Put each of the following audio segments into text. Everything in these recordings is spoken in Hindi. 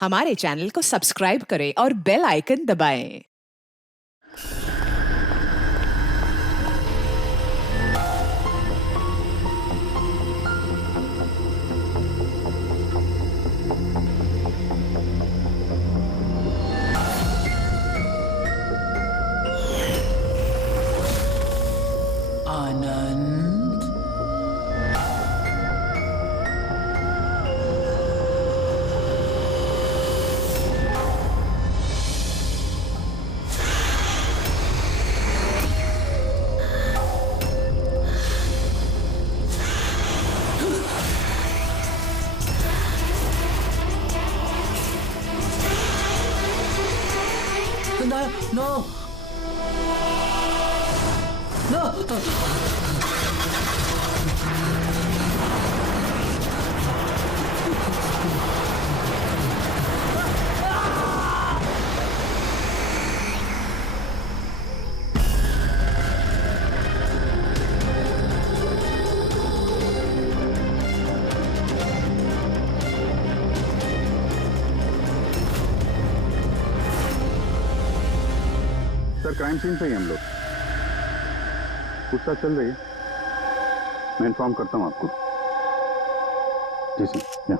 हमारे चैनल को सब्सक्राइब करें और बेल आइकन दबाएं। Anand, no, no, no. Sir crime scene पे ही हम लोग। पूछताछ चल रही है, मैं इन्फॉर्म करता हूँ आपको। जी सर।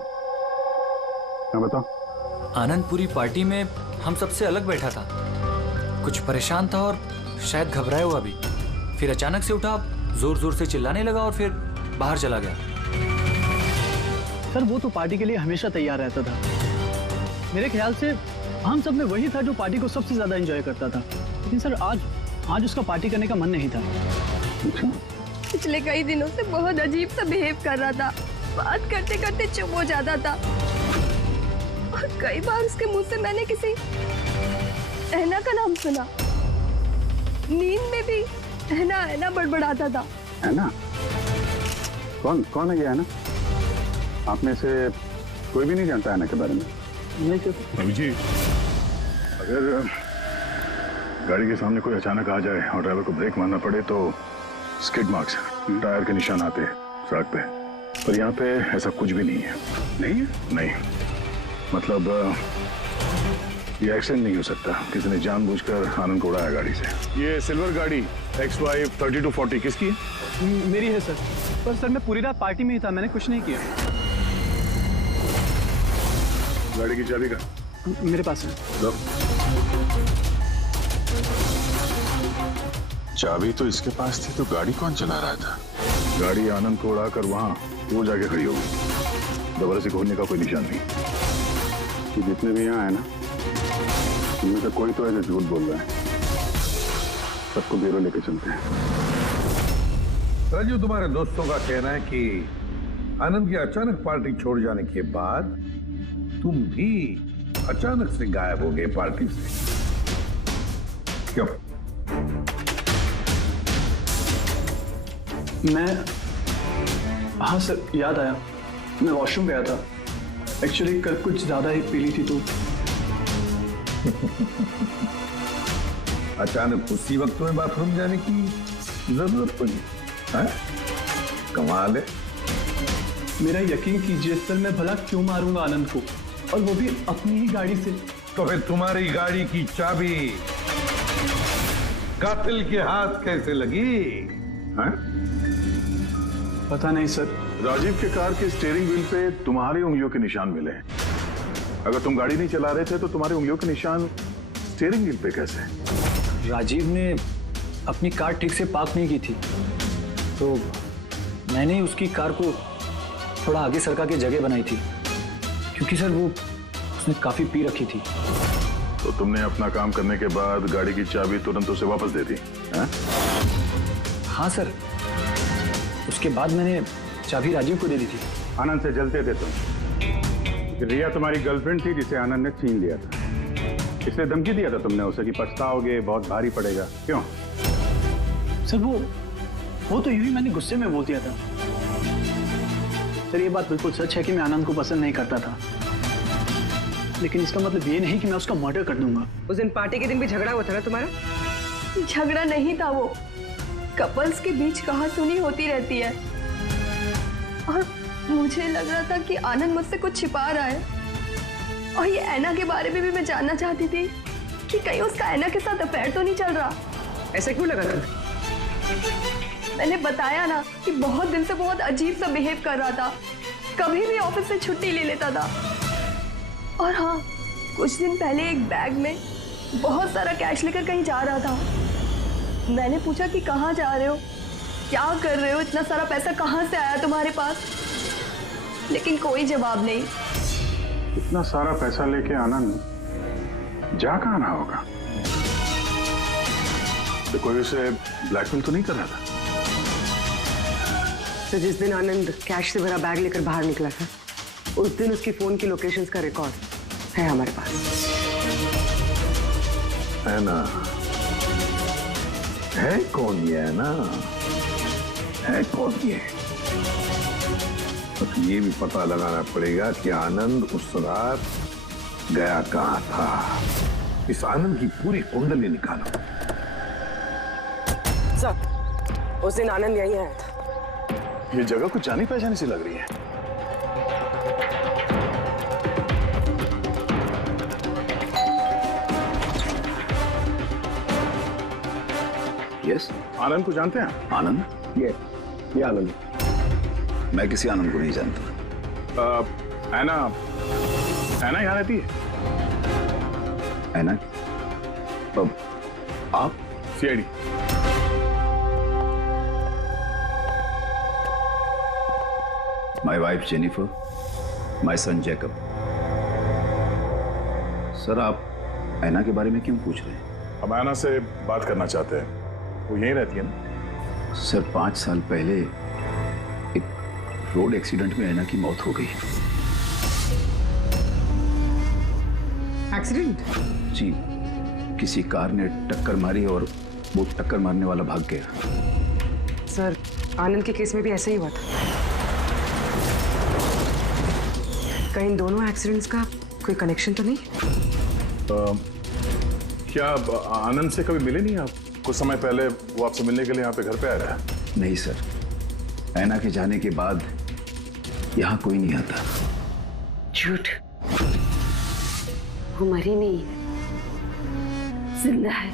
हाँ बताओ। आनंद पूरी पार्टी में हम सबसे अलग बैठा था, कुछ परेशान था और शायद घबराया हुआ भी। फिर अचानक से उठा, जोर जोर से चिल्लाने लगा और फिर बाहर चला गया। सर वो तो पार्टी के लिए हमेशा तैयार रहता था। मेरे ख्याल से हम सब में वही था जो पार्टी को सबसे ज्यादा एंजॉय करता था। लेकिन सर आज उसका पार्टी करने का मन नहीं था। पिछले कई दिनों से बहुत अजीब सा बिहेव कर रहा था। बात करते करते चुप हो जाता था और कई बार उसके मुंह से मैंने किसी ऐना का नाम सुना। नींद में भी ऐना ऐना बड़बड़ाता था। ऐना? कौन है ये ऐना? आप में से कोई भी नहीं जानता ऐना के बारे में? नहीं सर। रवि जी, अगर गाड़ी के सामने कोई अचानक आ जाए और ड्राइवर को ब्रेक मारना पड़े तो स्किड मार्क्स, टायर के निशान आते हैं सड़क पे। पर यहाँ पे ऐसा कुछ भी नहीं है। नहीं है? नहीं, मतलब ये एक्सीडेंट नहीं हो सकता। किसी ने जानबूझकर आनंद को उड़ाया गाड़ी से। ये सिल्वर गाड़ी XY 3240 किसकी है? मेरी है सर। पर सर मैं पूरी रात पार्टी में ही था, मैंने कुछ नहीं किया। गाड़ी की चाबी का मेरे पास है। लो। चाबी तो इसके पास थी, तो गाड़ी कौन चला रहा था? गाड़ी आनंद को उड़ाकर वहां वो जाके खड़ी होगी। दोबारा से खोलने का कोई निशान नहीं। तो जितने भी यहाँ है ना, उनमें से कोई तो ऐसे झूठ बोल रहा है। सबको ब्यूरो लेके चलते हैं। राजू, तुम्हारे दोस्तों का कहना है कि आनंद की अचानक पार्टी छोड़ जाने के बाद तुम भी अचानक से गायब हो गए पार्टी से। क्यों? हाँ सर, याद आया। मैं वॉशरूम गया था। एक्चुअली कल कुछ ज्यादा ही पी ली थी तो। अचानक उसी वक्त तुम्हें बाथरूम जाने की जरूरत पड़ी? हैं? कमाल है। मेरा यकीन कीजिए सर, मैं भला क्यों मारूंगा आनंद को, और वो भी अपनी ही गाड़ी से। तो फिर तुम्हारी गाड़ी की चाबी कातिल के हाथ कैसे लगी? हैं? पता नहीं सर। राजीव के कार के स्टीयरिंग व्हील पे तुम्हारी उंगलियों के निशान मिले हैं। अगर तुम गाड़ी नहीं चला रहे थे तो तुम्हारी उंगलियों के निशान स्टीयरिंग व्हील पे कैसे? राजीव ने अपनी कार ठीक से पार्क नहीं की थी, तो मैंने ही उसकी कार को थोड़ा आगे सरका के जगह बनाई थी, क्योंकि सर वो उसने काफी पी रखी थी। तो तुमने अपना काम करने के बाद गाड़ी की चाबी तुरंत उसे वापस दे दी? हाँ सर, उसके बाद मैंने चाबी राजीव को दे दी थी। आनंद से जलते थे तुम। रिया तुम्हारी गर्लफ्रेंड थी जिसे आनंद ने छीन लिया था, इसलिए धमकी दिया था तुमने उसे कि पछताओगे, बहुत भारी पड़ेगा। क्यों? सर वो तो यूं ही मैंने गुस्से में बोल दिया था। सर ये बात बिल्कुल सच है कि मैं आनंद को पसंद नहीं करता था, लेकिन इसका मतलब ये नहीं कि मैं उसका मर्डर कर दूंगा। उस दिन पार्टी के दिन भी झगड़ा हुआ था ना तुम्हारा? झगड़ा नहीं था वो। कपल्स के बीच कहासुनी होती रहती है और मुझे लग रहा था कि आनंद मुझसे कुछ छिपा रहा है और ये ऐना के बारे में भी मैं जानना चाहती थी कि कहीं उसका ऐना के साथ अफेयर तो नहीं चल रहा। ऐसा क्यों लगा था? मैंने बताया ना कि बहुत दिन से बहुत अजीब सा बिहेव कर रहा था, कभी भी ऑफिस से छुट्टी ले लेता था। और हाँ, कुछ दिन पहले एक बैग में बहुत सारा कैश लेकर कहीं जा रहा था। मैंने पूछा कि कहाँ जा रहे हो, क्या कर रहे हो, इतना सारा पैसा कहाँ से आया तुम्हारे पास, लेकिन कोई जवाब नहीं। इतना सारा पैसा लेके आनंद जा कहाँ रहा होगा? तो कोई उसे ब्लैकमेल तो नहीं कर रहा था? तो जिस दिन आनंद कैश से भरा बैग लेकर बाहर निकला था, उस दिन उसकी फोन की लोकेशंस का रिकॉर्ड है हमारे पास। है ना? है कौन ये? है ना? है कौन ये? बस ये भी पता लगाना पड़ेगा कि आनंद उस रात गया कहाँ था। इस आनंद की पूरी कुंडली निकालो। सर, उस दिन आनंद यहीं आया था। ये जगह कुछ जानी पहचानी सी लग रही है। यस, आनंद को जानते हैं? आनंद? ये आनंद। मैं किसी आनंद को नहीं जानता। ऐना यहाँ रहती है? है ना? अब आप? CID. My wife Jennifer, my son Jacob. Sir, आप ऐना के बारे में क्यों पूछ रहे हैं? हम ऐना से बात करना चाहते हैं। वो यहीं रहती है ना? सर, 5 साल पहले एक रोड एक्सीडेंट में ऐना की मौत हो गई। एक्सीडेंट? जी, किसी कार ने टक्कर मारी और वो टक्कर मारने वाला भाग गया। सर, आनंद के केस में भी ऐसा ही हुआ था। कहीं इन दोनों एक्सीडेंट्स का कोई कनेक्शन तो नहीं? क्या आनंद से कभी मिले नहीं आप? कुछ समय पहले वो आपसे मिलने के लिए यहाँ पे घर पे आया था। नहीं सर, ऐना के जाने के बाद यहाँ कोई नहीं आता। झूठ, वो मरी नहीं, जिंदा है।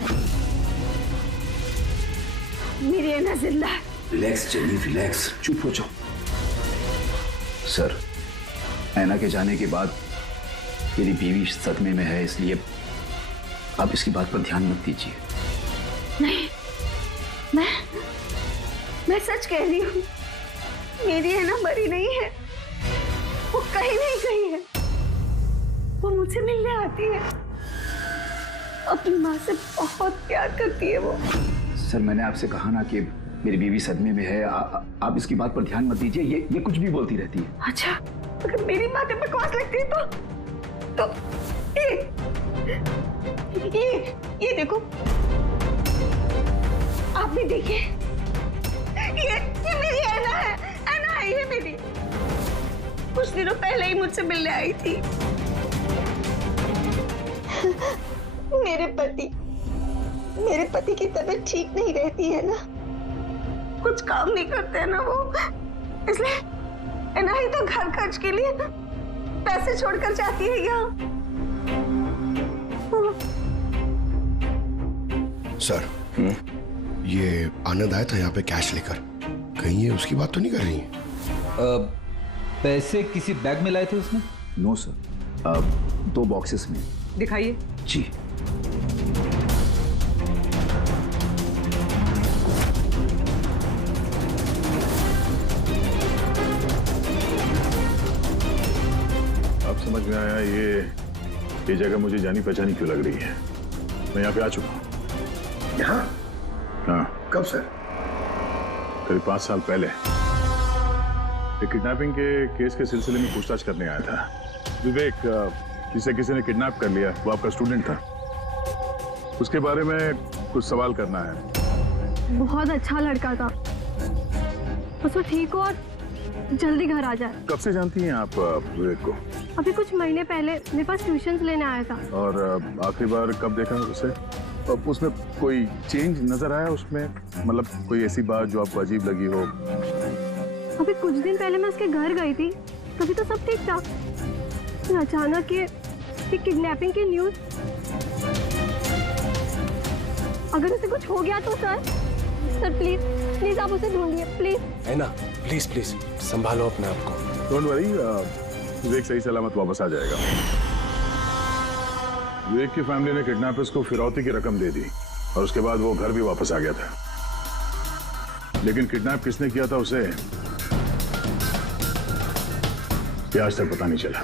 मेरी ऐना जिंदा है। रिलैक्स जेनी, रिलैक्स, चुप हो जाओ। सर, ऐना के जाने के बाद मेरी बीवी सदमे में है, इसलिए आप इसकी बात पर ध्यान मत दीजिए। नहीं, मैं सच कह रही हूँ, मेरी ऐना मरी नहीं है, वो कहीं नहीं गई है। वो मुझसे मिलने आती है, अपनी माँ से बहुत प्यार करती है वो। सर, मैंने आपसे कहा ना कि मेरी बीवी सदमे में है, आप इसकी बात पर ध्यान मत दीजिए। ये कुछ भी बोलती रहती है। अच्छा, अगर मेरी माँ पे बकवास लगती है तो ये देखो, आप भी देखिए, ये मेरी ऐना है, ऐना है ये मेरी। कुछ दिनों पहले ही मुझसे मिलने आई थी। मेरे पति की तबीयत ठीक नहीं रहती है ना, कुछ काम नहीं करते हैं ना वो, इसलिए ऐना ही तो घर खर्च के लिए पैसे छोड़कर जाती है यहाँ। सर, ये आनंद आया था यहाँ पे कैश लेकर, कहीं ये उसकी बात तो नहीं कर रही है? पैसे किसी बैग में लाए थे उसने? नो सर, 2 बॉक्सेस में। दिखाइए। जी। अब समझ में आया ये जगह मुझे जानी पहचानी क्यों लग रही है। मैं यहाँ पे आ चुका हूँ। यहाँ? हाँ। कब सर? करीब 5 साल पहले एक किडनैपिंग के केस के सिलसिले में पूछताछ करने आया था। विवेक, जिसे किसी ने किडनैप कर लिया, वो आपका स्टूडेंट था। उसके बारे में कुछ सवाल करना है। बहुत अच्छा लड़का था, बस वो ठीक हो और जल्दी घर आ जाए। कब से जानती हैं आप विवेक को? अभी कुछ महीने पहले मेरे पास ट्यूशन लेने आया था। और आखिरी बार कब देखा उसे? उसमें कोई चेंज नजर आया उसमें? मतलब कोई ऐसी बात जो आपको अजीब लगी हो? अभी कुछ दिन पहले मैं उसके घर गई थी, तभी तो सब ठीक था। फिर अचानक ये कि किडनैपिंग की न्यूज़। अगर उसे कुछ हो गया तो सर प्लीज प्लीज आप उसे ढूंढिए प्लीज। है ना, प्लीज प्लीज संभालो अपने आप को। डोंट वरी, विवेक सही सलामत वापस आ जाएगा। विवेक की फैमिली ने किडनैपर्स को फिरौती की रकम दे दी और उसके बाद वो घर भी वापस आ गया था। लेकिन किडनैप किसने किया था उसे ये आज तक पता नहीं चला।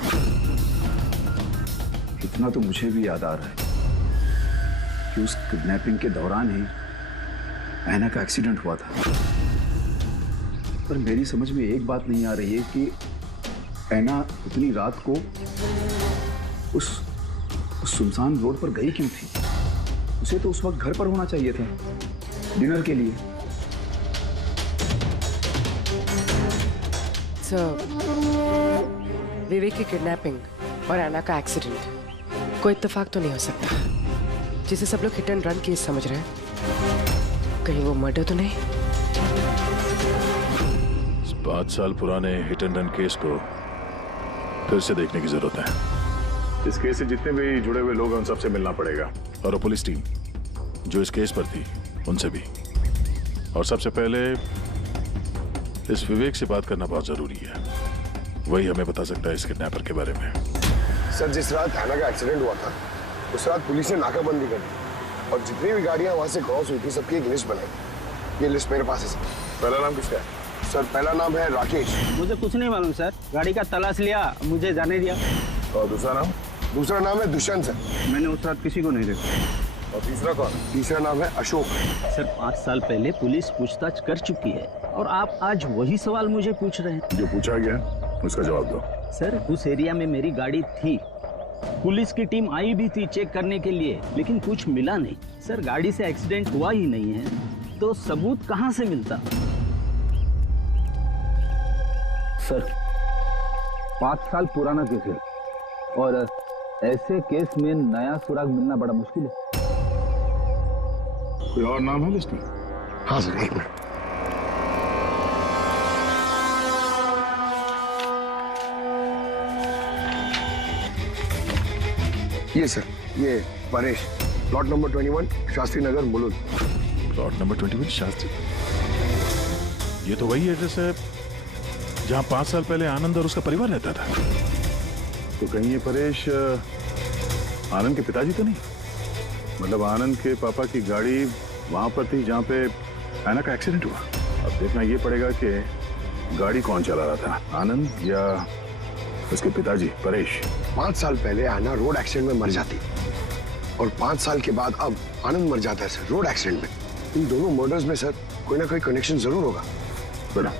इतना तो मुझे भी याद आ रहा है कि उस किडनैपिंग के दौरान ही ऐना का एक्सीडेंट हुआ था। पर मेरी समझ में एक बात नहीं आ रही है कि ऐना उतनी रात को उस सुनसान रोड पर गई क्यों थी? उसे तो उस वक्त घर पर होना चाहिए था डिनर के लिए। विवेक की किडनैपिंग और ऐना का एक्सीडेंट कोई इत्तेफाक तो नहीं हो सकता, जिसे सब लोग हिट एंड रन केस समझ रहे हैं। कहीं वो मर्डर तो नहीं? 5 साल पुराने हिट एंड रन केस को फिर से देखने की जरूरत है। इस केस से जितने भी जुड़े हुए लोग हैं उन सबसे मिलना पड़ेगा, और वो पुलिस टीम जो इस केस पर थी उनसे भी। और सबसे पहले इस विवेक से बात करना बहुत जरूरी है। वही हमें बता सकता है इस किडनैपर के बारे में। सर, जिस रात ऐना का एक्सीडेंट हुआ था उस रात पुलिस ने नाकाबंदी कर दी और जितनी भी गाड़ियां वहां से क्रॉस हुई थी सबकी एक लिस्ट बनाई। ये लिस्ट मेरे पास है सर। पहला नाम किसका है? सर, पहला नाम है राकेश। मुझे कुछ नहीं मालूम सर, गाड़ी का तलाश लिया, मुझे जाने दिया। और दूसरा नाम? दूसरा नाम है दुष्यंत सर। मैंने उस रात किसी को नहीं देखा। और तीसरा कौन? तीसरा नाम है अशोक। सर 5 साल पहले पुलिस पूछताछ कर चुकी है और आप आज वही सवाल मुझे पूछ रहे हैं। जो पूछा गया उसका जवाब दो। सर उस एरिया में मेरी गाड़ी थी, पुलिस की टीम आई भी थी चेक करने के लिए, लेकिन कुछ मिला नहीं। सर गाड़ी से एक्सीडेंट हुआ ही नहीं है तो सबूत कहां से मिलता? सर 5 साल पुराना केस है और ऐसे केस में नया सुराग मिलना बड़ा मुश्किल है। कोई और नाम है लिस्ट में? हाँ सर, एक मिनट। ये सर, ये Paresh, plot number 21 Shastri Nagar Mulund. Plot number 21 Shastri. ये तो वही एड्रेस है जहां 5 साल पहले आनंद और उसका परिवार रहता था। तो कहीं ये परेश आनंद के पिताजी तो नहीं? मतलब आनंद के पापा की गाड़ी वहां पर थी जहां पे ऐना का एक्सीडेंट हुआ। अब देखना ये पड़ेगा कि गाड़ी कौन चला रहा था, आनंद या उसके पिताजी परेश। 5 साल पहले ऐना रोड एक्सीडेंट में मर जाती और 5 साल के बाद अब आनंद मर जाता है सर रोड एक्सीडेंट में। इन दोनों मर्डर्स में सर कोई ना कोई कनेक्शन जरूर होगा। बेटा,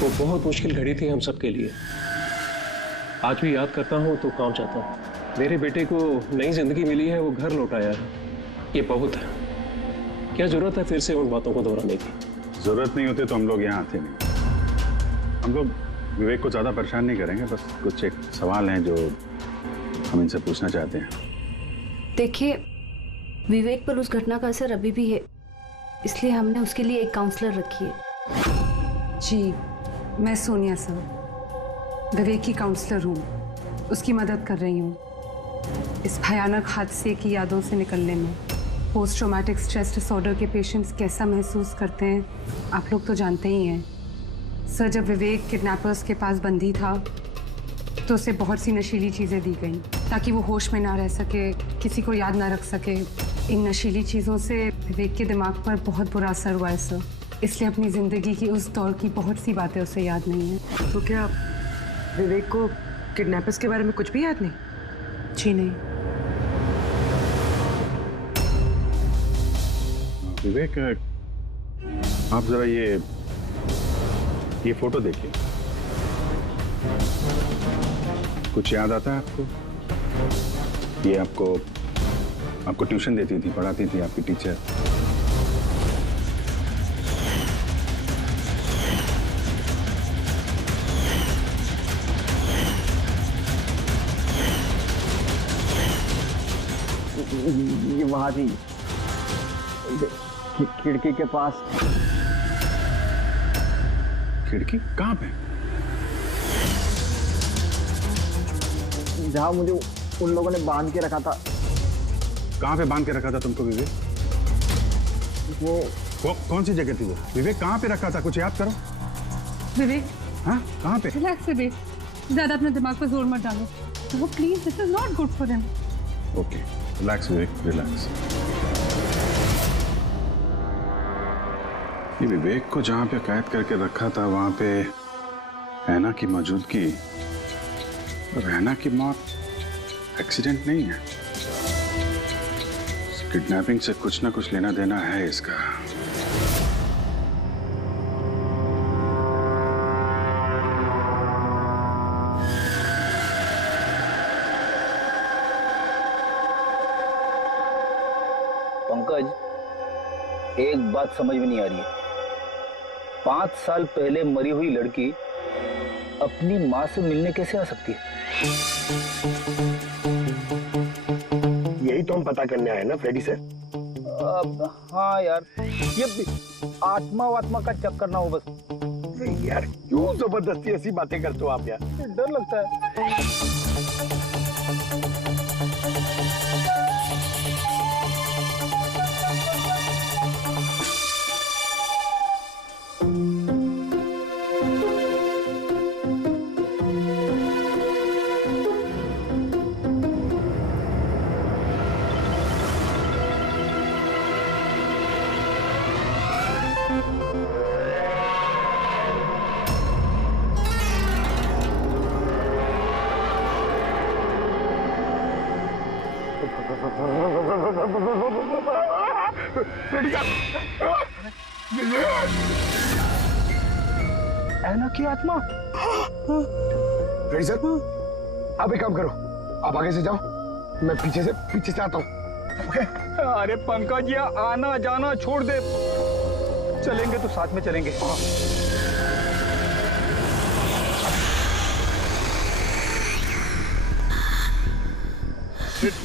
वो बहुत मुश्किल घड़ी थी हम सबके लिए। आज भी याद करता हूँ तो कांप जाता हूँ। मेरे बेटे को नई जिंदगी मिली है, वो घर लौटाया है, ये बहुत है। क्या जरूरत है फिर से उन बातों को दोहराने की? जरूरत नहीं होती तो हम लोग यहाँ आते नहीं। हम लोग विवेक को ज्यादा परेशान नहीं करेंगे, बस कुछ एक सवाल हैं जो हम इनसे पूछना चाहते हैं। देखिए, विवेक पर उस घटना का असर अभी भी है, इसलिए हमने उसके लिए एक काउंसलर रखी है। जी, मैं सोनिया सर, विवेक की काउंसलर हूँ, उसकी मदद कर रही हूँ इस भयानक हादसे की यादों से निकलने में। पोस्ट ट्रॉमेटिक स्ट्रेस डिसऑर्डर के पेशेंट्स कैसा महसूस करते हैं आप लोग तो जानते ही हैं। सर, जब विवेक किडनैपर्स के पास बंदी था तो उसे बहुत सी नशीली चीज़ें दी गई ताकि वो होश में ना रह सके, किसी को याद ना रख सके। इन नशीली चीज़ों से विवेक के दिमाग पर बहुत बुरा असर हुआ है सर, इसलिए अपनी ज़िंदगी की उस दौर की बहुत सी बातें उसे याद नहीं है। तो क्या विवेक को किडनैपर्स के बारे में कुछ भी याद नहीं? जी नहीं। विवेक, आप जरा ये फोटो देखिए। कुछ याद आता है आपको? ये आपको ट्यूशन देती थी, पढ़ाती थी आपकी टीचर। ये वहां थी खिड़की के पास। खिड़की कहाँ पे? जहाँ मुझे उन लोगों ने बांध के रखा था। कहाँ पे बांध के रखा था तुमको विवेक? वो कौन सी जगह थी वो? विवेक कहाँ पे रखा था, कुछ याद करो। विवेक, हाँ कहाँ पे? रिलैक्स विवेक, ज्यादा अपने दिमाग पर जोर मत डालो। वो please, this is not good for him. Okay, relax Vivek, relax. ये विवेक को जहाँ पे कैद करके रखा था वहाँ पे ऐना की मौजूदगी और ऐना की मौत एक्सीडेंट नहीं है। किडनैपिंग से कुछ ना कुछ लेना देना है इसका। पंकज, एक बात समझ में नहीं आ रही है। 5 साल पहले मरी हुई लड़की अपनी माँ से मिलने कैसे आ सकती है? यही तो हम पता करने आए ना फ्रेडी सर। हाँ यार, ये आत्मा वात्मा का चक्कर ना हो बस। यार क्यों जबरदस्ती ऐसी बातें करते हो आप यार? डर लगता है। ऐना की आत्मा। फ्रेडी सर, आप एक काम करो, आप आगे से जाओ, मैं पीछे से आता हूँ। ओके? अरे पंकज, ये आना जाना छोड़ दे, चलेंगे तो साथ में चलेंगे।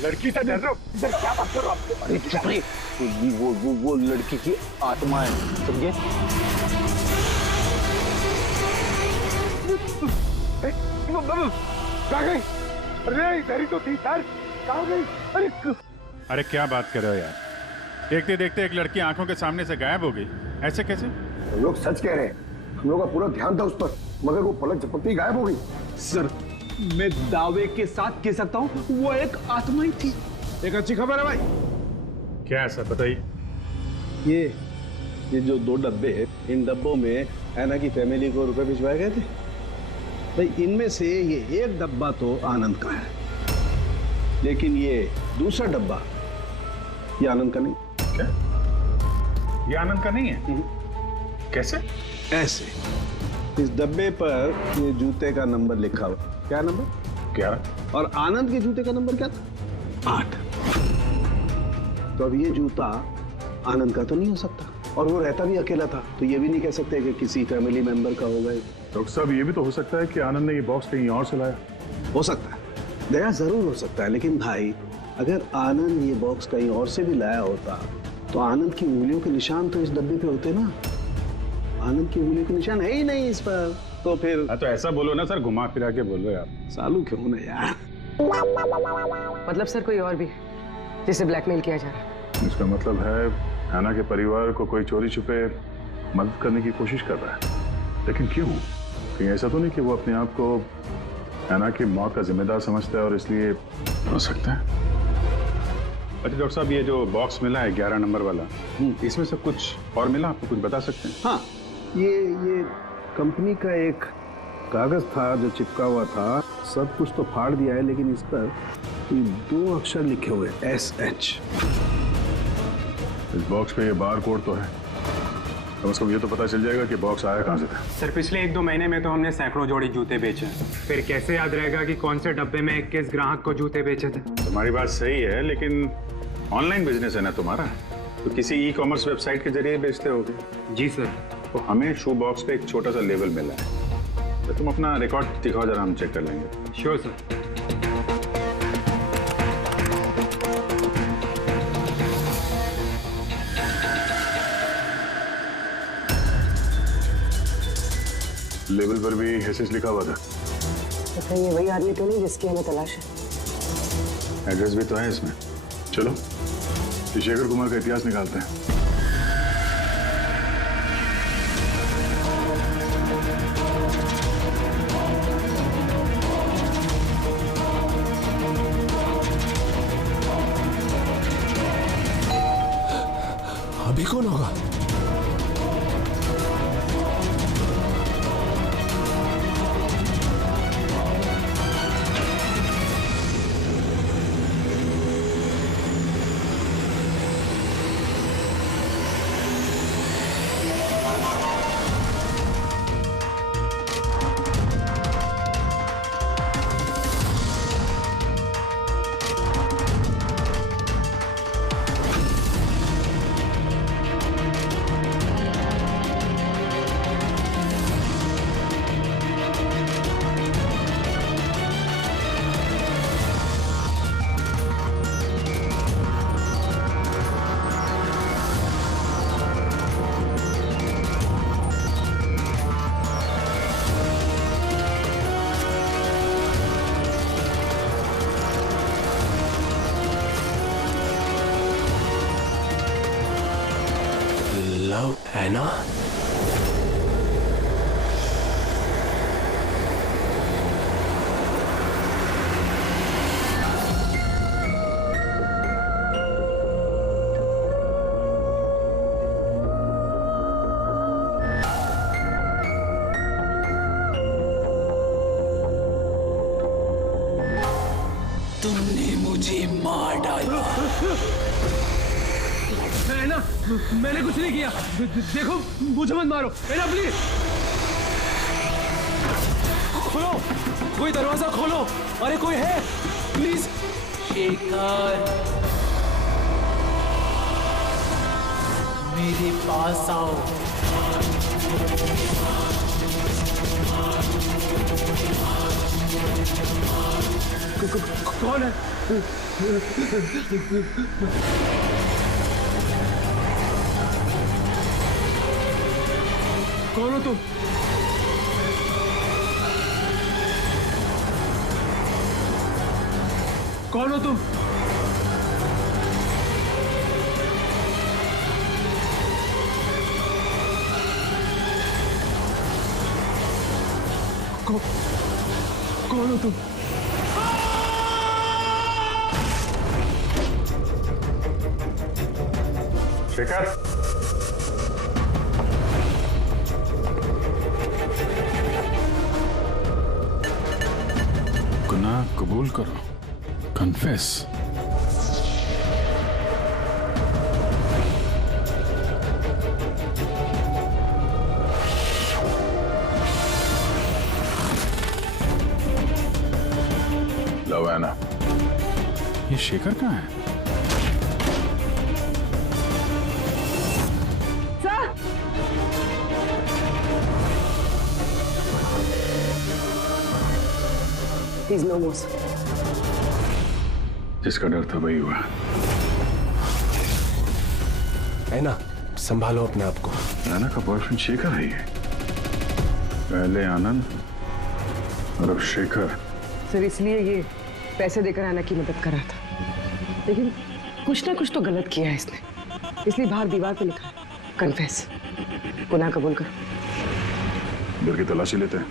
लड़की से डर रहे हो? सर क्या बात कर रहे हो आप? अरे चुप रही, वो लड़की की आत्मा है, समझे? कहाँ गई? अरे इधर ही तो थी सर, कहाँ गई? अरे क्या बात कर रहे हो यार? देखते देखते एक लड़की आंखों के सामने से गायब हो गई, ऐसे कैसे? हम लोग सच कह रहे हैं, हम लोग का पूरा ध्यान था उस पर, मगर वो पलक झपकते ही गायब हो गई। सर, मैं दावे के साथ कह सकता हूँ वो एक आत्मा ही थी। एक अच्छी खबर है भाई। क्या है सर, बताइए। ये जो 2 डब्बे हैं, इन डब्बों में ऐना की फैमिली को रुपए भिजवाए गए थे भाई। इनमें से ये एक डब्बा तो आनंद का है, लेकिन ये दूसरा डब्बा ये आनंद का नहीं। क्या? ये आनंद का नहीं है? कैसे? ऐसे, इस डब्बे पर ये जूते का नंबर लिखा हुआ। क्या नंबर? 11। और आनंद के जूते का नंबर क्या था? 8। तो अब ये जूता आनंद का तो नहीं हो सकता, और वो रहता भी अकेला था, तो ये भी नहीं कह सकते कि किसी फैमिली मेंबर का होगा। डॉक्टर साहब, ये भी तो हो सकता है कि आनंद ने ये बॉक्स कहीं और से लाया। हो सकता है, दया जरूर हो सकता है, लेकिन भाई अगर आनंद ये बॉक्स कहीं और से भी लाया होता तो आनंद की उंगलियों के निशान तो इस डब्बे पे होते ना। आनंद की उंगलियों के निशान है ही नहीं इस पर, तो फिर। तो ऐसा बोलो ना सर, घुमा फिरा के बोलो यार। सालू क्यों ना यार। मतलब सर कोई और भी जिसे ब्लैकमेल किया जा रहा है? इसका मतलब है ऐना के परिवार को कोई चोरी छुपे मदद करने की कोशिश कर रहा है, लेकिन क्यों? कहीं ऐसा तो नहीं कि वो अपने आप को ऐना की मौत का जिम्मेदार समझता है और इसलिए? हो सकता है। अच्छा डॉक्टर साहब, ये जो बॉक्स मिला है 11 नंबर वाला, इसमें से कुछ और मिला? आपको कुछ बता सकते हैं? हाँ, ये कंपनी का एक कागज था जो चिपका हुआ था। सब कुछ तो फाड़ दिया है, लेकिन इस पर 2 अक्षर लिखे हुए SH। इस बॉक्स पे ये बार कोड तो है, तो उसको ये तो पता चल जाएगा कि बॉक्स आया कहाँ से था। सर, पिछले 1-2 महीने में तो हमने सैकड़ों जोड़ी जूते बेचे, फिर कैसे याद रहेगा कि कौन से डब्बे में किस ग्राहक को जूते बेचे थे? तुम्हारी बात सही है, लेकिन ऑनलाइन बिजनेस है ना तुम्हारा, तो किसी ई-कॉमर्स वेबसाइट के जरिए बेचते होगे। जी सर। तो हमें शू बॉक्स पे एक छोटा सा लेबल मिला है, तो तुम अपना रिकॉर्ड दिखाओ जरा, हम चेक कर लेंगे। Sure sir. लेबल पर भी एसएस लिखा हुआ था। तो कहीं ये वही आदमी तो नहीं जिसकी हमें तलाश है? एड्रेस भी तो है इसमें। चलो शेखर कुमार का इतिहास निकालते हैं। अभी कौन होगा? लव एना? तुमने मुझे मार डाला। ना, मैंने कुछ नहीं किया। देखो मुझे मत मारो। एना प्लीज खोलो, कोई दरवाजा खोलो। अरे कोई है प्लीज। शेखर मेरे पास आओ। कौन है? कौन हो तुम? कौन हो तुम? कौन हो तुम? शेखर, गुनाह कबूल करो, कन्फेस। लव एना, ये शेखर कहाँ है? He's no more, sir. जिसका डर था वही हुआ। एना, संभालो अपने आप को। एना का बॉयफ्रेंड शेखर है ये। पहले आनंद और अब शेखर। सर इसलिए ये पैसे देकर आना की मदद कर रहा था, लेकिन कुछ ना कुछ तो गलत किया है इसने, इसलिए बाहर दीवार पे लिखा है कन्फेस, गुनाह कबूल करो। घर की तलाशी लेते हैं।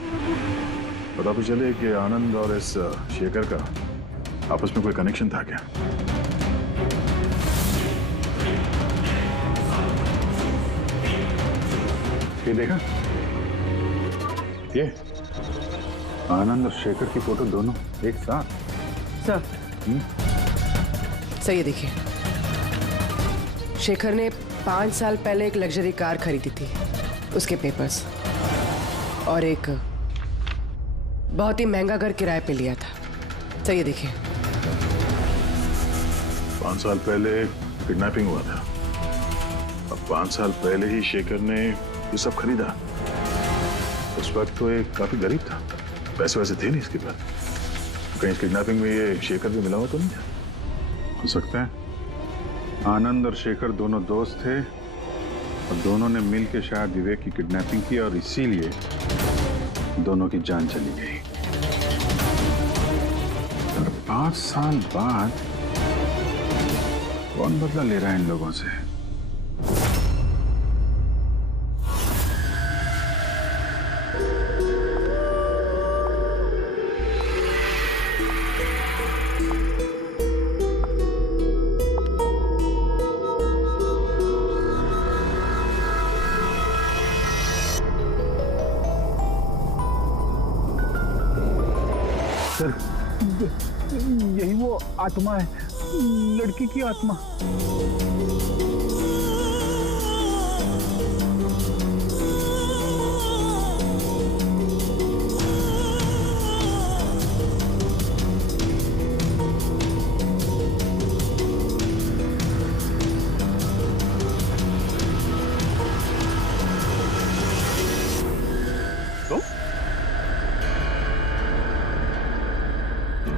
पता भी चले कि आनंद और इस शेखर का आपस में कोई कनेक्शन था क्या? ये देखा, ये आनंद और शेखर की फोटो दोनों एक साथ। सर सर ये देखिए, शेखर ने 5 साल पहले एक लग्जरी कार खरीदी थी, उसके पेपर्स, और एक बहुत ही महंगा घर किराए पे लिया था। सर ये देखिए, 5 साल पहले किडनैपिंग हुआ था। अब 5 साल पहले ही शेखर ने ये सब खरीदा। उस वक्त तो ये काफी गरीब था, पैसे वैसे थे नहीं इसके पास। कहीं किडनैपिंग में ये शेखर भी मिला हुआ तो नहीं था? हो सकता है आनंद और शेखर दोनों दोस्त थे और दोनों ने मिलकर शायद विवेक की किडनैपिंग की और इसीलिए दोनों की जान चली गई। 5 साल बाद कौन बदला ले रहा है इन लोगों से? सर, यही वो आत्मा है, लड़की की आत्मा।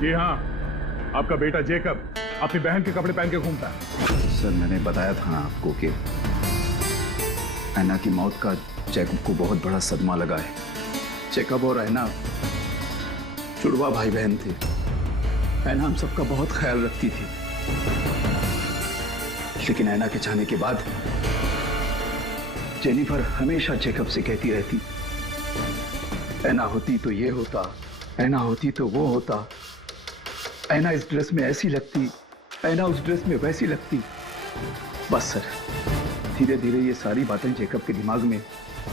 जी हाँ, आपका बेटा जेकब अपनी बहन के कपड़े पहन के घूमता है। सर, मैंने बताया था ना आपको कि ऐना की मौत का जैकब को बहुत बड़ा सदमा लगा है। जैकब और ऐना जुड़वा भाई बहन थे। ऐना हम सबका बहुत ख्याल रखती थी, लेकिन ऐना के जाने के बाद जेनिफर हमेशा जैकब से कहती रहती, ऐना होती तो ये होता, ऐना होती तो वो होता, ऐना इस ड्रेस में ऐसी लगती, ऐना उस ड्रेस में वैसी लगती। बस सर, धीरे धीरे ये सारी बातें जेकब के दिमाग में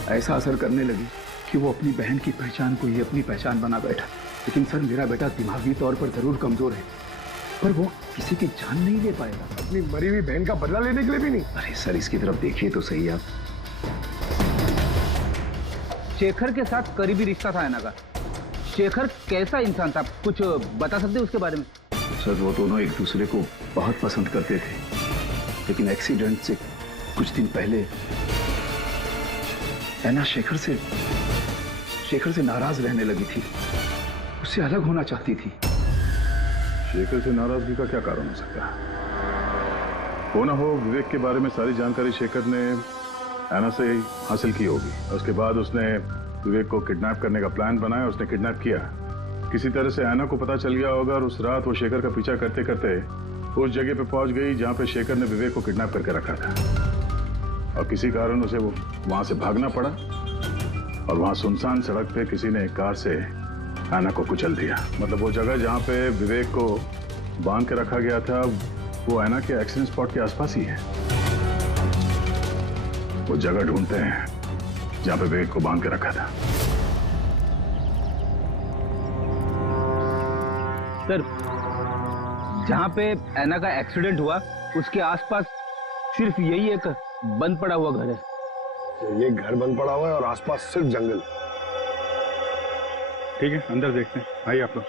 ऐसा असर करने लगी कि वो अपनी बहन की पहचान को ही अपनी पहचान बना बैठा। लेकिन सर, मेरा बेटा दिमागी तौर पर जरूर कमजोर है, पर वो किसी की जान नहीं ले पाएगा। अपनी मरी हुई बहन का बदला लेने के लिए भी नहीं। अरे सर, इसकी तरफ देखिए तो सही आप। शेखर के साथ करीबी रिश्ता था ऐना का। शेखर कैसा इंसान था, कुछ बता सकते उसके बारे में? सर, वो दोनों एक दूसरे को बहुत पसंद करते थे, लेकिन एक्सीडेंट से कुछ दिन पहले ऐना शेखर से नाराज रहने लगी थी, उससे अलग होना चाहती थी। शेखर से नाराजगी का क्या कारण हो सकता है? हो ना हो, विवेक के बारे में सारी जानकारी शेखर ने ऐना से हासिल की होगी। उसके बाद उसने विवेक को किडनैप करने का प्लान बनाया, उसने किडनैप किया। किसी तरह से ऐना को पता चल गया होगा और उस रात वो शेखर का पीछा करते करते उस जगह पे पहुंच गई जहां पे शेखर ने विवेक को किडनैप करके रखा था, और किसी कारण उसे वो वहां से भागना पड़ा, और वहां सुनसान सड़क पे किसी ने एक कार से ऐना को कुचल दिया। मतलब वो जगह जहां पे विवेक को बांध के रखा गया था, वो ऐना के एक्सीडेंट स्पॉट के आसपास ही है। वो जगह ढूंढते हैं जहां पे विवेक को बांध के रखा था। सर, जहां पे ऐना का एक्सीडेंट हुआ उसके आसपास सिर्फ यही एक बंद पड़ा हुआ घर है। ये घर बंद पड़ा हुआ है और आसपास सिर्फ जंगल। ठीक है, अंदर देखते हैं। आइए आप लोग।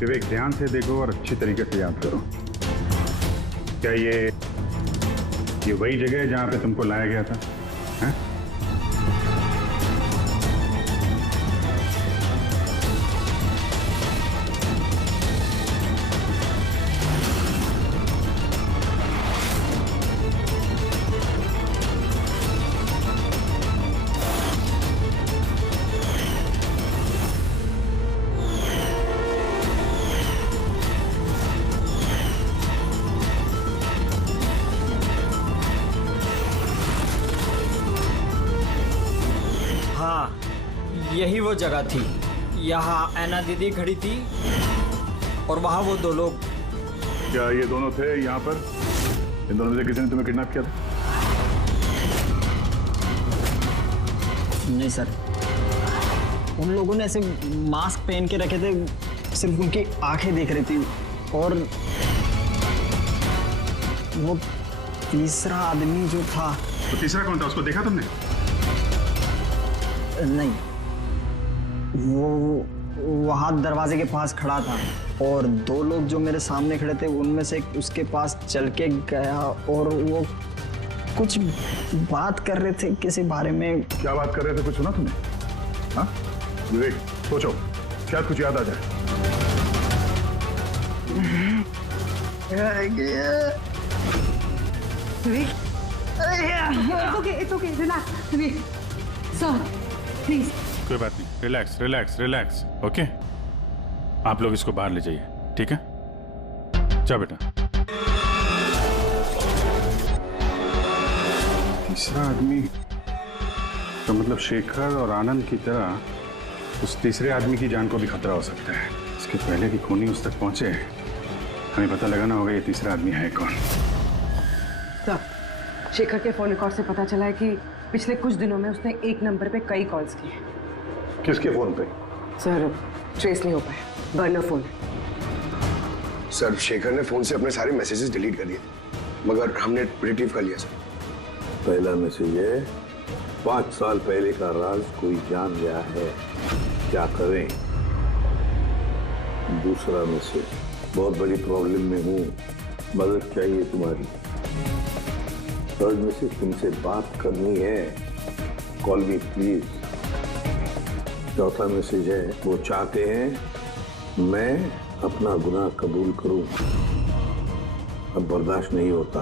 विवेक, ध्यान से देखो और अच्छी तरीके से याद करो। क्या ये वही जगह है जहां पे तुमको लाया गया था? हैं? यही वो जगह थी। यहाँ ऐना दीदी खड़ी थी और वहाँ वो दो लोग। क्या ये दोनों थे यहाँ पर? इन दोनों में से किसी ने तुम्हें किडनैप किया था? नहीं सर, उन लोगों ने ऐसे मास्क पहन के रखे थे, सिर्फ उनकी आंखें देख रही थी। और वो तीसरा आदमी जो था। तो तीसरा कौन था, उसको देखा तुमने? नहीं, वो वहाँ दरवाजे के पास खड़ा था और दो लोग जो मेरे सामने खड़े थे उनमें से उसके पास चल के गया और वो कुछ बात कर रहे थे किसी बारे में। क्या बात कर रहे थे, कुछ सुना तुमने? हाँ विवेक, सोचो, शायद कुछ याद आ जाए। It's okay. Relax. Sir, please. कोई बात नहीं, रिलैक्स रिलैक्स रिलैक्स। ओके, आप लोग इसको बाहर ले जाइए, ठीक है? जाओ बेटा। तीसरा आदमी तो मतलब शेखर और आनंद की तरह उस तीसरे आदमी की जान को भी खतरा हो सकता है। इसके पहले कि खूनी उस तक पहुंचे, हमें पता लगाना होगा ये तीसरा आदमी है कौन। सर, शेखर के फोन रिकॉर्ड से पता चला है कि पिछले कुछ दिनों में उसने एक नंबर पे कई कॉल्स किए। किसके फोन पे? सर, ट्रेस नहीं हो पाया, बर्नर फोन है। सर, शेखर ने फोन से अपने सारे मैसेजेस डिलीट कर दिए, मगर हमने रिट्रीव कर लिया सर। पहला मैसेज है, 5 साल पहले का राज कोई जान गया है, क्या करें। दूसरा मैसेज, बहुत बड़ी प्रॉब्लम में हूँ, मदद चाहिए तुम्हारी। थर्ड मैसेज, तुमसे बात करनी है, कॉल मी प्लीज। चौथा मैसेज है, वो चाहते हैं मैं अपना गुनाह कबूल करूं, अब बर्दाश्त नहीं होता।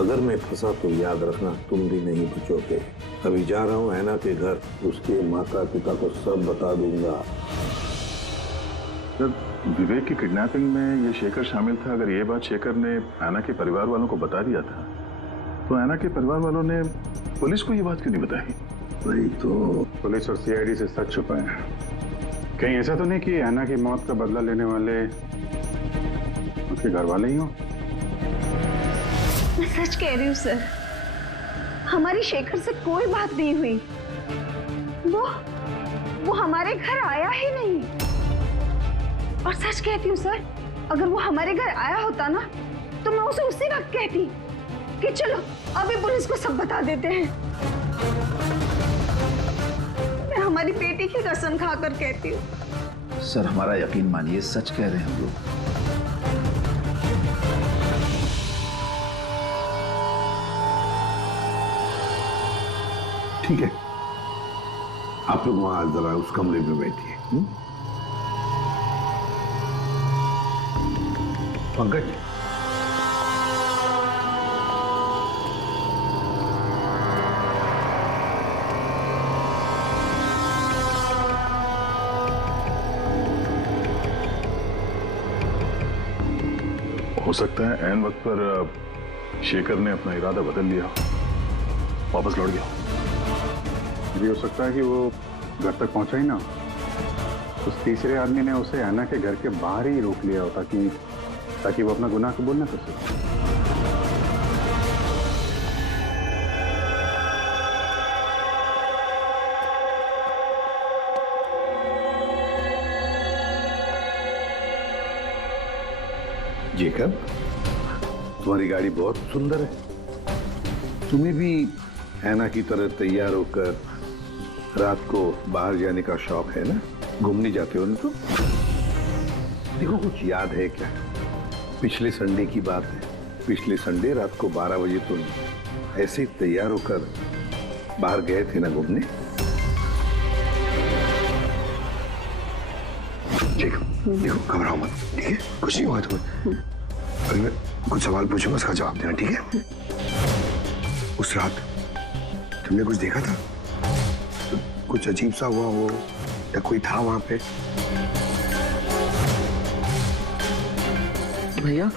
अगर मैं फंसा तो याद रखना तुम भी नहीं बचोगे। अभी जा रहा हूँ ऐना के घर, उसके माता पिता को सब बता दूंगा। सर, विवेक की किडनैपिंग में ये शेखर शामिल था। अगर ये बात शेखर ने ऐना के परिवार वालों को बता दिया था, तो ऐना के परिवार वालों ने पुलिस को ये बात क्यों नहीं बताई? वही तो, पुलिस और सीआईडी से सच छुपाए। कहीं ऐसा तो नहीं कि ऐना की मौत का बदला लेने वाले उसके घर वाले ही हों? मैं सच कह रही हूँ सर, हमारी शेखर से कोई बात नहीं हुई। वो हमारे घर आया ही नहीं। और सच कहती हूँ सर, अगर वो हमारे घर आया होता ना, तो मैं उसे उसी वक्त कहती कि चलो अभी पुलिस को सब बता देते हैं। मैं हमारी बेटी की कसम खाकर कहती हूँ। सर, हमारा यकीन मानिए, सच कह रहे हैं हम लोग। ठीक है, आप लोग वहां जरा उस कमरे में बैठिए। पंकज, हो सकता है ऐन वक्त पर शेखर ने अपना इरादा बदल लिया, वापस लौट गया। ये हो सकता है कि वो घर तक पहुंचा ही ना, उस तीसरे आदमी ने उसे ऐना के घर के बाहर ही रोक लिया हो, ताकि वो अपना गुनाह कबूल ना कर सके। जेकब, तुम्हारी गाड़ी बहुत सुंदर है। तुम्हें भी ऐना की तरह तैयार होकर रात को बाहर जाने का शौक है ना? घूमने जाते हो ना? तो देखो, कुछ याद है क्या? पिछले संडे की बात है। पिछले संडे रात को 12 बजे तुम ऐसे तैयार होकर बाहर गए थे ना घूमने? देखो, घबराओ मत, ठीक है? कुछ नहीं हुआ तुम्हें। अगर मैं कुछ सवाल पूछूंगा, उसका जवाब देना, ठीक है? उस रात तुमने कुछ देखा था? कुछ अजीब सा हुआ हो, या कोई था वहां पे? भैया,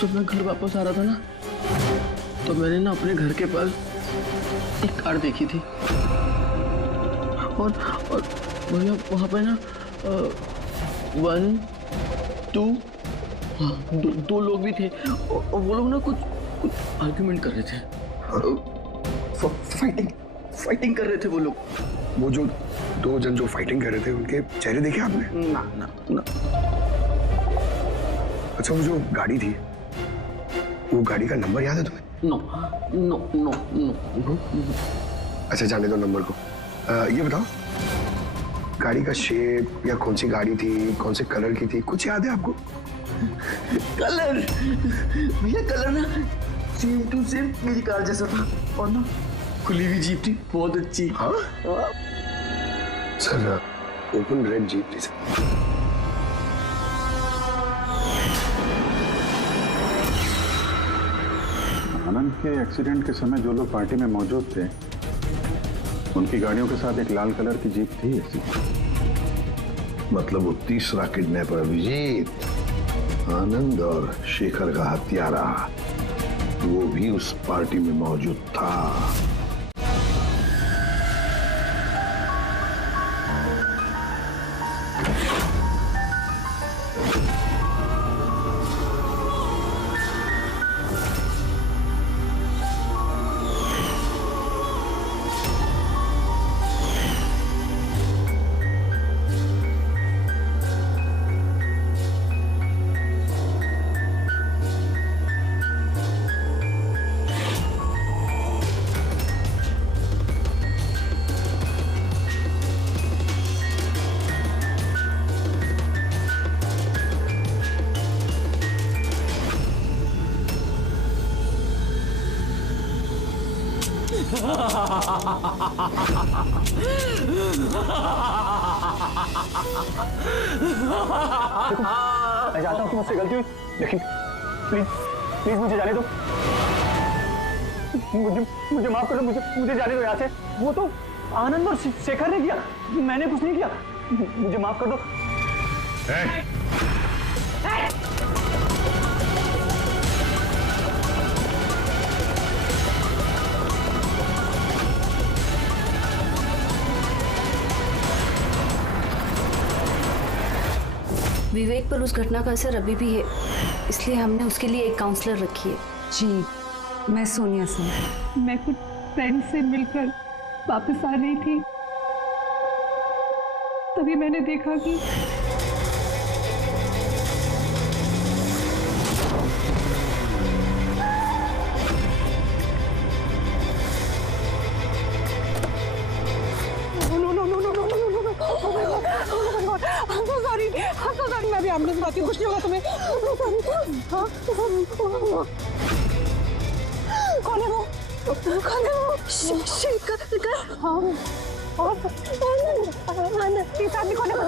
जब मैं घर वापस आ रहा था ना, तो मैंने ना अपने घर के पास एक कार देखी थी, और भैया वहां पे ना 1, 2, दो लोग भी थे, और वो लोग ना कुछ आर्ग्यूमेंट कर रहे थे, फाइटिंग कर रहे थे वो लोग। वो जो 2 जन जो फाइटिंग कर रहे थे, उनके चेहरे देखे आपने? ना। अच्छा, वो जो गाड़ी थी, वो गाड़ी का नंबर याद है तुम्हें? नो। अच्छा, जाने दो नंबर को। ये बताओ, गाड़ी का शेप या कौन सी गाड़ी थी, कौन से कलर की थी, कुछ याद है आपको? कलर भैया, कलर ना सेम टू सेम मेरी कार जैसा था, और ना खुली हुई जीप थी, बहुत अच्छी। हाँ? सर, ओपन रेड जीप थी सर। आनंद के एक्सीडेंट के समय जो लोग पार्टी में मौजूद थे उनकी गाड़ियों के साथ एक लाल कलर की जीप थी ऐसी। मतलब वो तीसरा किडनैपर अभिजीत, आनंद और शेखर का हत्यारा, वो भी उस पार्टी में मौजूद था। मैं चाहता हूँ कि मुझसे गलती हुई, लेकिन प्लीज प्लीज मुझे जाने दो। मुझे माफ कर दो, मुझे जाने दो यहाँ से। वो तो आनंद और शेखर ने किया, मैंने कुछ नहीं किया। मुझे माफ कर दो। विवेक पर उस घटना का असर अभी भी है, इसलिए हमने उसके लिए एक काउंसलर रखी है। जी, मैं सोनिया सिंह। मैं कुछ फ्रेंड से मिलकर वापस आ रही थी, तभी मैंने देखा कि मैं भी एम्बुलेंस बुलाती हूँ, कुछ नहीं होगा तुम्हें। कौन है वो? कौन है वो? शेखर। हाँ। और तीसरा आदमी कौन है वो?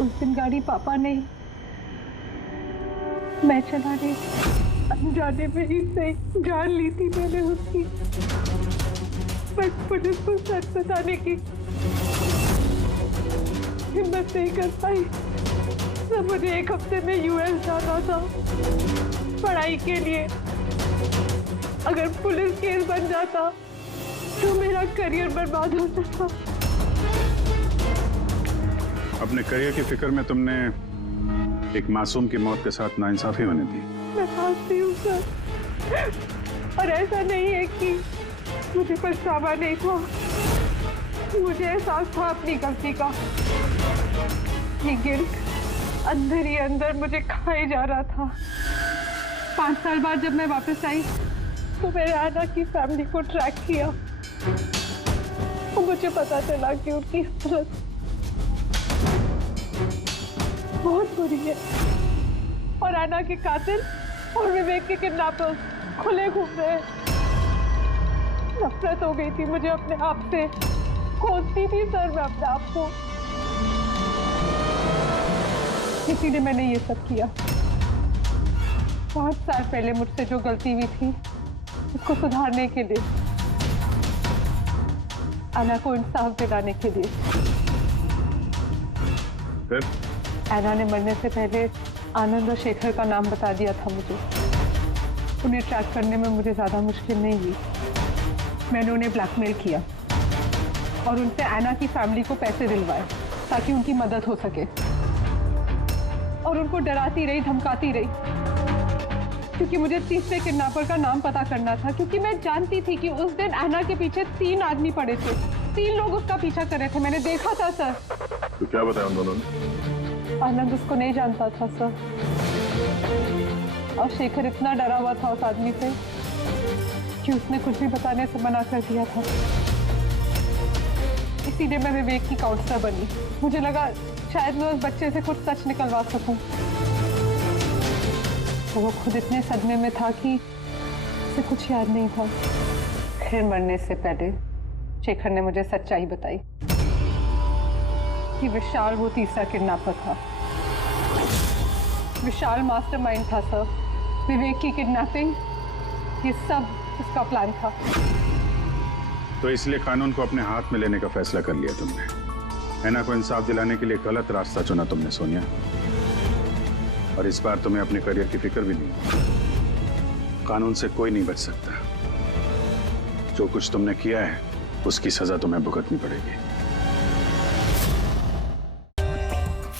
उस दिन गाड़ी पापा ने, मैं चला रही अनजाने में ही सही जान ली थी मैंने उसकी, बस पुलिस को सच बताने की हिम्मत नहीं कर पाई। तो मुझे एक हफ्ते में यूएस जाना था पढ़ाई के लिए। अगर पुलिस केस बन जाता तो मेरा करियर बर्बाद हो सकता। अपने करियर की फिक्र में तुमने एक मासूम की मौत के साथ नाइंसाफी होने दी। मैं समझती हूँ सर, और ऐसा नहीं है कि मुझे पछतावा नहीं था, मुझे एहसास था अपनी गलती का। ये गिल्ट अंदर ही अंदर मुझे खाए जा रहा था। 5 साल बाद जब मैं वापस आई तो मैंने आना की फैमिली को ट्रैक किया और मुझे पता चला कि उनकी हालत बहुत बुरी है और आना के कातिल और विवेक के किडनैपर्स खुले घूम रहे हैं। नफरत हो गई थी मुझे अपने आप से, खोजती थी सर मैं अपने आप को, इसीलिए मैंने ये सब किया। 5 साल पहले मुझसे जो गलती हुई थी उसको सुधारने के लिए, आना को इंसाफ दिलाने के लिए। आना ने मरने से पहले आनंद और शेखर का नाम बता दिया था मुझे। उन्हें ट्रैक करने में मुझे ज़्यादा मुश्किल नहीं हुई। मैंने उन्हें ब्लैकमेल किया और उनसे आना की फैमिली को पैसे दिलवाए ताकि उनकी मदद हो सके, और उनको डराती रही, धमकाती रही, क्योंकि मुझे तीसरे किडनैपर का नाम पता करना था। क्योंकि मैं जानती थी कि उस दिन आना के पीछे 3 आदमी पड़े थे, 3 लोग उसका पीछा कर रहे थे। मैंने देखा था सर। तो क्या बताया उन दोनों ने? आनंद उसको नहीं जानता था सर, और शेखर इतना डरा हुआ था उस आदमी से कि उसने कुछ भी बताने से मना कर दिया था। इसीलिए मैं विवेक की काउंसलर बनी। मुझे लगा शायद मैं उस बच्चे से कुछ सच निकलवा सकूं। तो वो खुद इतने सदमे में था कि उसे कुछ याद नहीं था। फिर मरने से पहले शेखर ने मुझे सच्चाई बताई कि विशाल वो तीसरा किडनैपर था। विशाल मास्टरमाइंड था सर। विवेक की किडनैपिंग, ये सब उसका प्लान था। तो इसलिए कानून को अपने हाथ में लेने का फैसला कर लिया तुमने। ऐना को इंसाफ दिलाने के लिए गलत रास्ता चुना तुमने सोनिया। और इस बार तुम्हें अपने करियर की फिक्र भी नहीं। कानून से कोई नहीं बच सकता। जो कुछ तुमने किया है उसकी सजा तुम्हें भुगतनी पड़ेगी।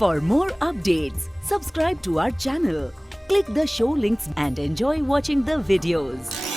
For more updates, subscribe to our channel, click the show links and enjoy watching the videos.